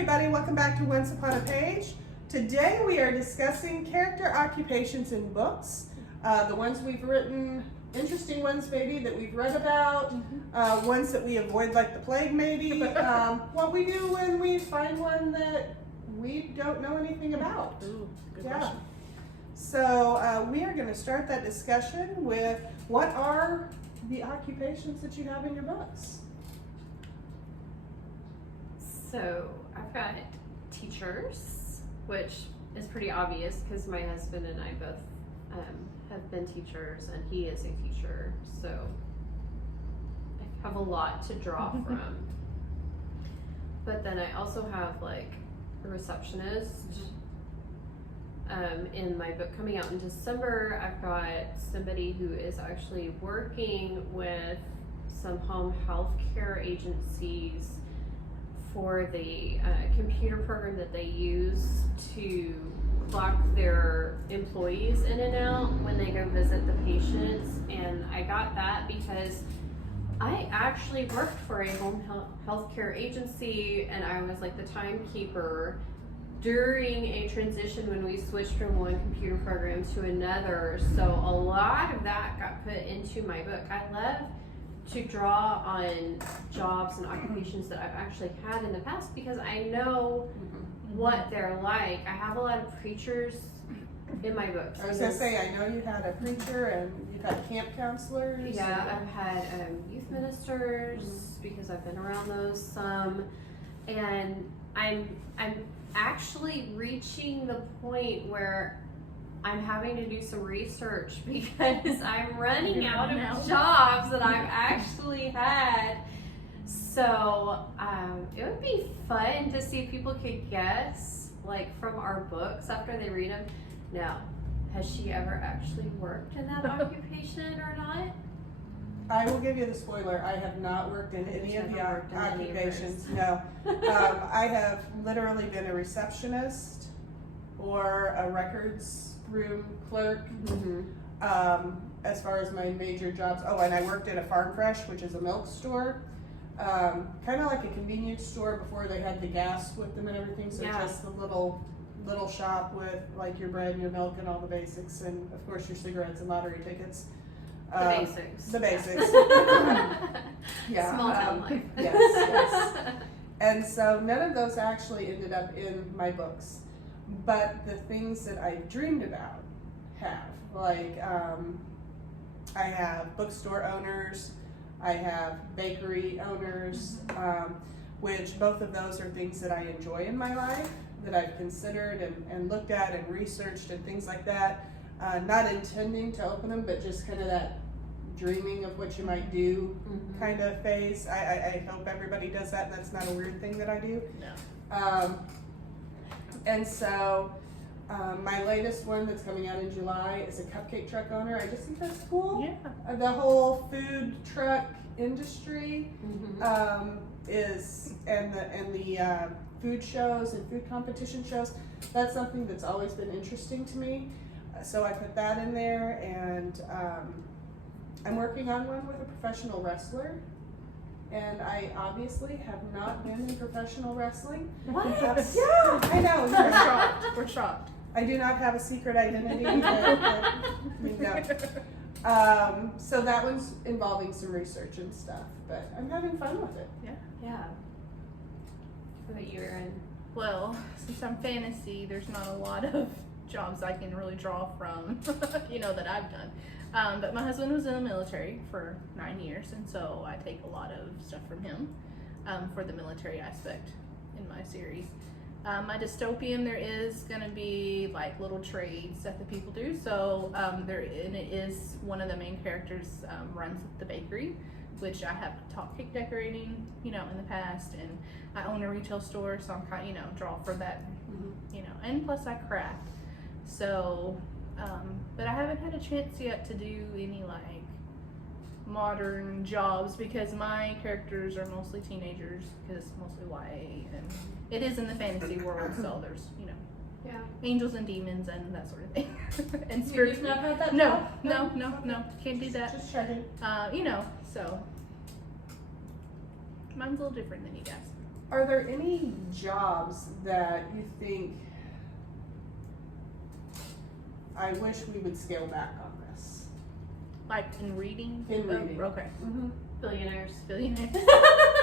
everybody, welcome back to Once Upon a Page. Today we are discussing character occupations in books. The ones we've written, interesting ones maybe that we've read about, ones that we avoid like the plague maybe, what we do when we find one that we don't know anything about. Ooh, good question. So we are going to start that discussion with what are the occupations that you have in your books? So I've got teachers, which is pretty obvious because my husband and I both have been teachers, and he is a teacher, so I have a lot to draw from. But then I also have like a receptionist. In my book coming out in December, I've got somebody who is actually working with some home health care agencies for the computer program that they use to clock their employees in and out when they go visit the patients. And I got that because I actually worked for a home health care agency, and I was like the timekeeper during a transition when we switched from one computer program to another. So a lot of that got put into my book. I love to draw on jobs and occupations that I've actually had in the past because I know what they're like. I have a lot of preachers in my books. I was going to say, I know you had a preacher and you've had camp counselors. Yeah, I've had youth ministers because I've been around those some, and I'm actually reaching the point where I'm having to do some research because I'm running out of jobs that I've actually had. So it would be fun to see if people could guess, like from our books after they read them. Now, has she ever actually worked in that occupation or not? I will give you the spoiler. I have not worked in any of the occupations. No. I have literally been a receptionist or a records room clerk. As far as my major jobs. Oh, and I worked at a Farm Fresh, which is a milk store. Kind of like a convenience store before they had the gas with them and everything. So just a little shop with like your bread and your milk and all the basics, and of course your cigarettes and lottery tickets. The basics. The basics. Yeah. Small town life. Yes. And so none of those actually ended up in my books, but the things that I dreamed about have. Like, I have bookstore owners, I have bakery owners, which both of those are things that I enjoy in my life, that I've considered and looked at and researched and things like that. Not intending to open them, but just kind of that dreaming of what you might do kind of phase. I hope everybody does that, and that's not a weird thing that I do. No. And so my latest one that's coming out in July is a cupcake truck owner. I just think that's cool. Yeah. The whole food truck industry is, and the food shows and food competition shows, that's something that's always been interesting to me. So I put that in there, and I'm working on one with a professional wrestler. And I obviously have not been in professional wrestling. What? Yeah, I know. We're shocked. We're shocked. I do not have a secret identity. So that one's involving some research and stuff, but I'm having fun with it. Yeah. What you're in? Well, since I'm fantasy, there's not a lot of jobs I can really draw from, that I've done. But my husband was in the military for 9 years, and so I take a lot of stuff from him for the military aspect in my series. My dystopian, there is going to be like little trades that the people do. So and it is one of the main characters runs the bakery, which I have taught cake decorating, in the past, and I own a retail store, so I'm kind of, draw for that, and plus I craft. So, but I haven't had a chance yet to do any like modern jobs because my characters are mostly teenagers, because it's mostly YA, and it is in the fantasy world, so there's, angels and demons and that sort of thing. And spirits. You've not had that? No, Okay. can't do that. Just checking. So mine's a little different than you guys. Are there any jobs that you think I wish we would scale back on this? Like in reading? In reading. Okay. Billionaires. Billionaires.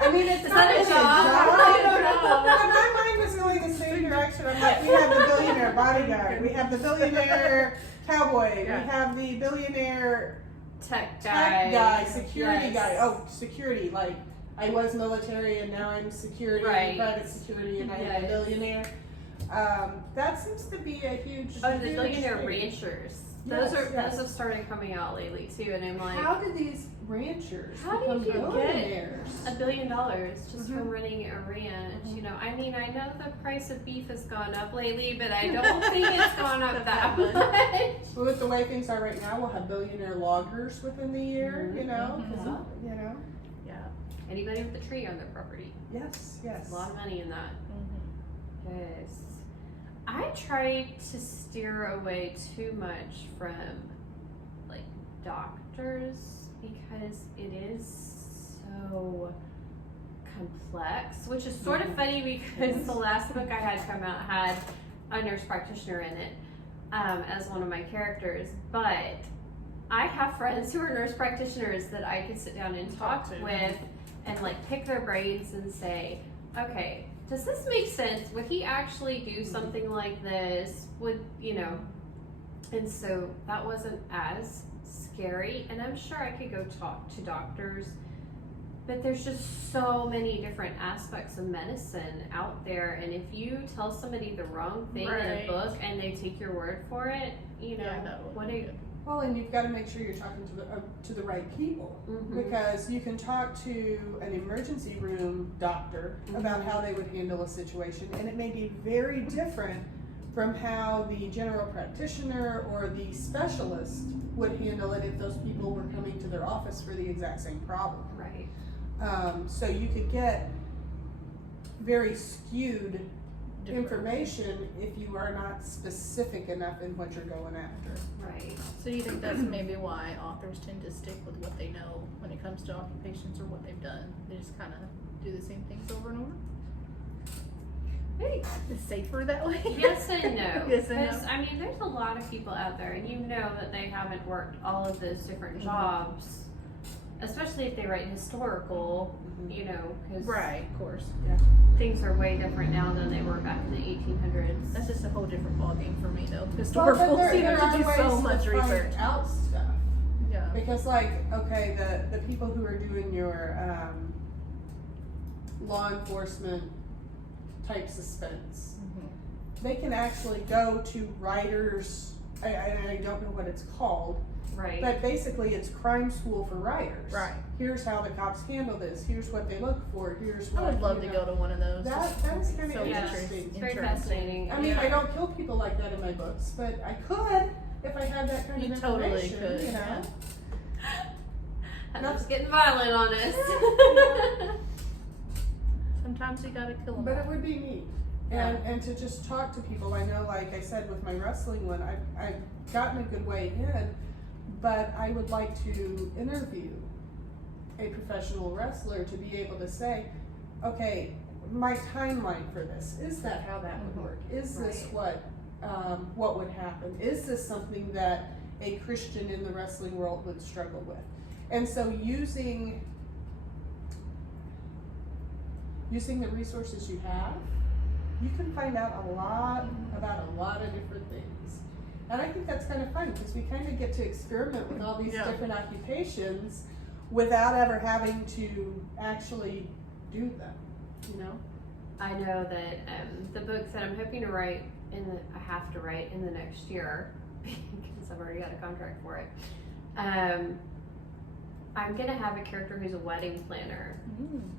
I mean, it's Is not that a really job? But my mind was going the same direction. I'm like, we have the billionaire bodyguard, we have the billionaire cowboy, Yeah. we have the billionaire Tech tech guy, guy. security Yes. guy. Oh, security, like I was military and now I'm security, Right. private security, and I'm a Yes. billionaire. That seems to be a huge. Oh, the huge billionaire thing. ranchers. Yes, Those yes. have started coming out lately too, and I'm like, How did these ranchers How become did you get billionaires? $1 billion just Mhm. from running a ranch. Mhm. You know, I mean, I know the price of beef has gone up lately, but I don't think it's gone up that much. Well, with the way things are right now, we'll have billionaire loggers within the year. Mhm. You know, 'cause, Mhm. you know. Yeah. Anybody with a tree on their property. Yes, yes. There's a lot of money in that. Mm-hmm. Yes. I try to steer away too much from like doctors because it is so complex, which is sort of funny because the last book I had come out had a nurse practitioner in it as one of my characters, but I have friends who are nurse practitioners that I could sit down and talk to. with and like pick their brains and say, okay, does this make sense? Would he actually do something like this? Would, you know, and so that wasn't as scary. And I'm sure I could go talk to doctors, but there's just so many different aspects of medicine out there. And if you tell somebody the wrong thing in Right. a book and they take your word for it, you know, Yeah, that would what be do you, good. Well, and you've got to make sure you're talking to the right people. Mhm. Because you can talk to an emergency room doctor about how they would handle a situation, and it may be very different from how the general practitioner or the specialist would handle it if those people were coming to their office for the exact same problem. right. So you could get very skewed Different. information if you are not specific enough in what you're going after. Right. So you think that's maybe why authors tend to stick with what they know when it comes to occupations or what they've done? They just kind of do the same things over and over? Hey, It's safer that way? yes and no. Yes and no. Because, I mean, there's a lot of people out there, and you know that they haven't worked all of those different jobs, especially if they write historical, you know, because Right, of course. things are way different now than they were back in the 1800s. That's just a whole different ballgame for me though. Well, Historical, but you there have to are do ways so to much find research. out stuff. Yeah. Because, like, okay, the people who are doing your law enforcement type suspense, they can actually go to writers. I don't know what it's called, Right. but basically it's crime school for writers. Right. Here's how the cops handle this. Here's what they look for. Here's what I would love you to know. go to one of those. That's kind So of yeah, interesting. it's very fascinating. I mean, Yeah. I don't kill people like that in my books, but I could if I had that kind You of totally information. could, You know. yeah. Heather's getting violent on us. Sometimes you gotta kill them. But it would be neat. And to just talk to people. I know, like I said, with my wrestling one, I've gotten a good way in, but I would like to interview a professional wrestler to be able to say, okay, my timeline for this, is that how that would work? Is this what would happen? Is this something that a Christian in the wrestling world would struggle with? And so using the resources you have, you can find out a lot about a lot of different things. And I think that's kind of fun because we kind of get to experiment with all these Yeah. different occupations without ever having to actually do them, you know? I know that the book that I'm hoping to write I have to write in the next year because I've already got a contract for it. I'm gonna have a character who's a wedding planner,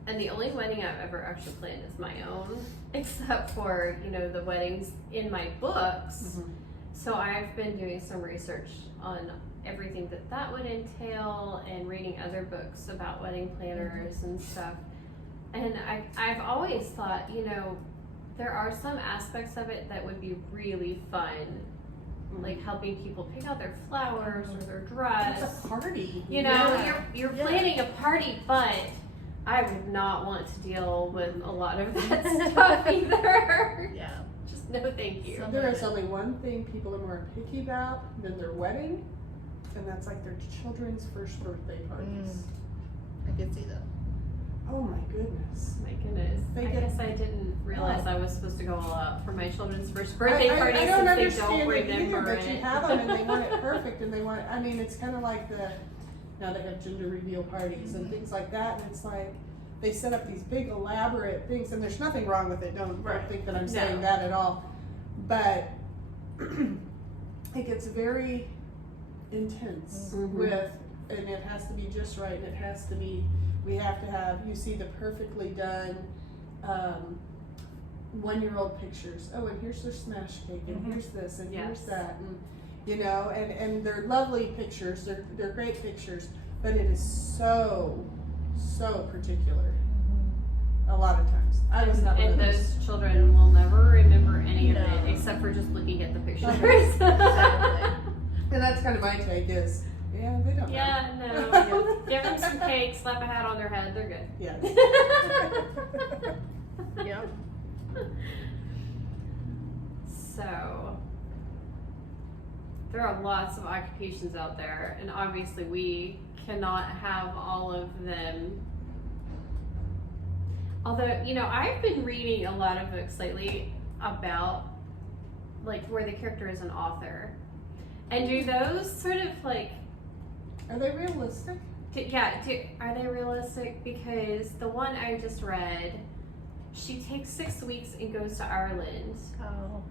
and the only wedding I've ever actually planned is my own, except for the weddings in my books. So I've been doing some research on everything that would entail and reading other books about wedding planners and stuff. And I've always thought, there are some aspects of it that would be really fun, like helping people pick out their flowers or their dress. It's a party. You're Yeah. planning a party, but I would not want to deal with a lot of that stuff either. Yeah. Just no thank you. Some- There is only one thing people are more picky about than their wedding, and that's like their children's first birthday parties. I could see that. Oh my goodness. My goodness. They I get- guess I didn't realize Oh. I was supposed to go all out for my children's first birthday party I don't since they understand don't it either, remember but it. you have them and they want it perfect and they want, I mean, it's kind of like now they have gender reveal parties and things like that, and it's like, they set up these big elaborate things, and there's nothing wrong with it, don't Right. think that I'm No. saying that at all, but it gets very intense Mhm. with, and it has to be just right, and it has to be, we have to have, you see the perfectly done, 1-year-old pictures. Oh, and here's their smash cake, and Mhm. here's this, and here's Yes. that, and you know, and they're lovely pictures. They're great pictures, but it is so particular. A lot of times, I was not one And of those. those children will never remember any of No. it except for just looking at the pictures. Exactly. And that's kind of my take is, yeah, they don't. Yeah, no. Give them some cake, slap a hat on their head, they're good. Yeah. Yep. So, there are lots of occupations out there, and obviously we cannot have all of them. Although, you know, I've been reading a lot of books lately about, like, where the character is an author. And do those sort of, like, Are they realistic? are they realistic? Because the one I just read, she takes 6 weeks and goes to Ireland. Oh.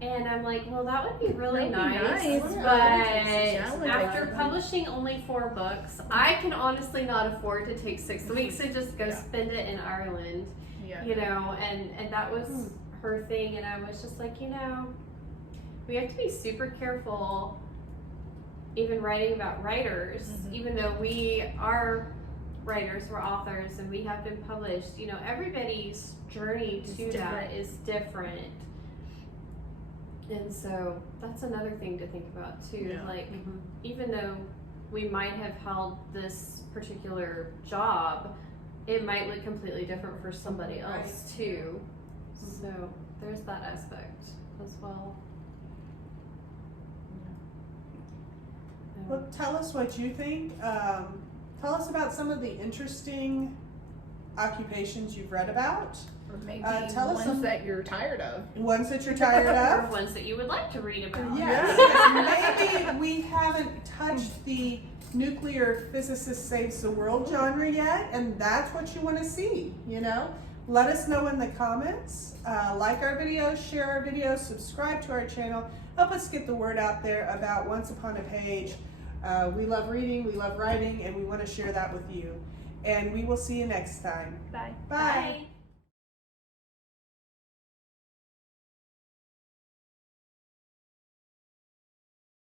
And I'm like, well, that would be really That'd be nice. nice. But Yeah, I would like after that. publishing only 4 books, I can honestly not afford to take 6 weeks and just go Yeah. spend it in Ireland. Yeah. You know, and that was her thing. And I was just like, you know, we have to be super careful even writing about writers, Mhm. even though we are writers, we're authors, and we have been published. You know, everybody's journey It's to that different. is different. And so that's another thing to think about too. Yeah. Like, even though we might have held this particular job, it might look completely different for somebody else too. So there's that aspect as well. Well, tell us what you think. Tell us about some of the interesting occupations you've read about, Or maybe tell us ones some- that you're tired of. ones that you're tired Or of. ones that you would like to read about. Yes, because maybe we haven't touched the nuclear physicist saves the world genre yet, and that's what you want to see, you know? Let us know in the comments. Like our videos, share our videos, subscribe to our channel. Help us get the word out there about Once Upon a Page. We love reading, we love writing, and we want to share that with you. And we will see you next time. Bye. Bye. Bye.